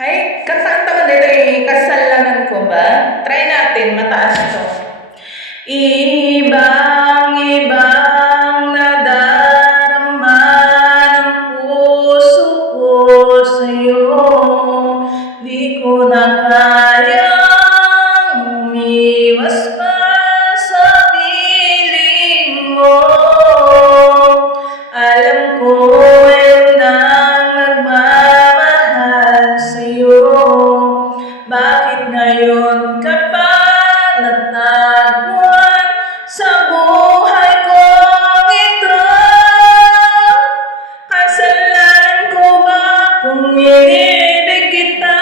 Hay, kasanta mo dito kasalanan ko ba? Try natin, mataas to. Ibang-ibang nadarama ng puso ko sa'yo. Di ko na kayang umiwas pa sa piling mo. Alam ko mayroon nang nagmamahal sa'yo. Bakit ngayon ka pa natagpuan sa buhay kong ito? Kasalanan ko ba kung inibig kita?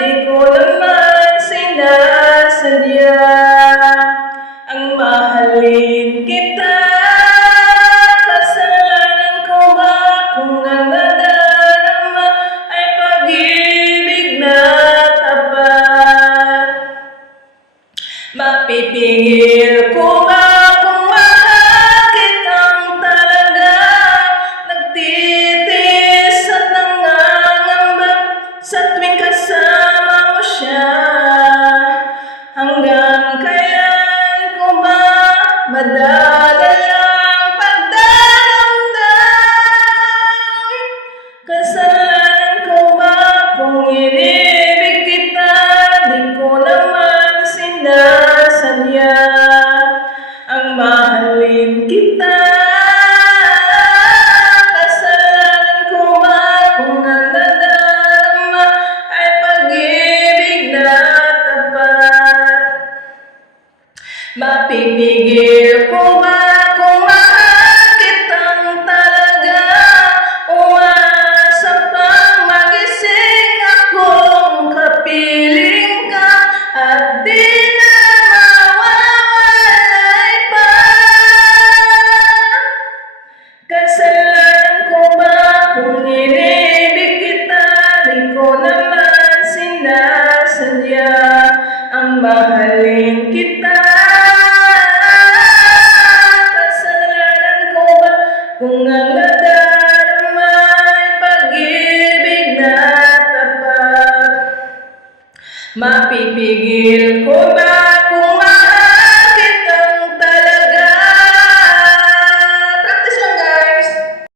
Di ko naman sinasadya ang mahalin kita. Kasalanan ko ba kung ang nadarama ay pag-ibig na tapat? Mapipigil ko ba kung mahal kitang talaga? Nagtitiis at nangangamba sa tuwing kasama mo siya. Hanggang kailan ko ba madadalang pagdaramdam? Kasalanan ko ba kung inibig kita? Di ko naman sinasadya ang mahalin kita. Kasalanan ko ba kung ang nadarama ay pag-ibig na tapat? Mapipigil ko ba kung mahal kitang talaga? Umasa pang magising akong kapiling ka at di na mawawalay pa. Kasalanan ko ba kung inibig kita? Di ko naman sinasadya ang mahalin kita. Kasalanan ko ba kung ang nadarama ay pag-ibig na tapat? Mapipigil ko ba